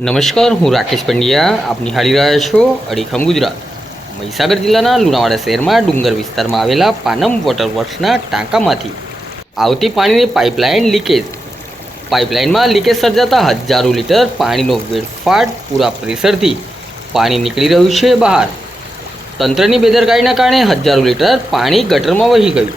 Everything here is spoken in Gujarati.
નમસ્કાર, હું રાકેશ પંડ્યા. આપ નિહાળી રહ્યા છો અડીખમ ગુજરાત. મહીસાગર જિલ્લાના લુણાવાડા શહેરમાં ડુંગર વિસ્તારમાં આવેલા પાનમ વોટર વર્ક્સના ટાંકામાંથી આવતી પાણીની પાઇપલાઇન લીકેજ. પાઇપલાઇનમાં લીકેજ સર્જાતા હજારો લીટર પાણીનો વેડફાટ પૂરા પ્રેશરથી પાણી નીકળી રહ્યું છે બહાર. તંત્રની બેદરકારીના કારણે હજારો લીટર પાણી ગટરમાં વહી ગયું.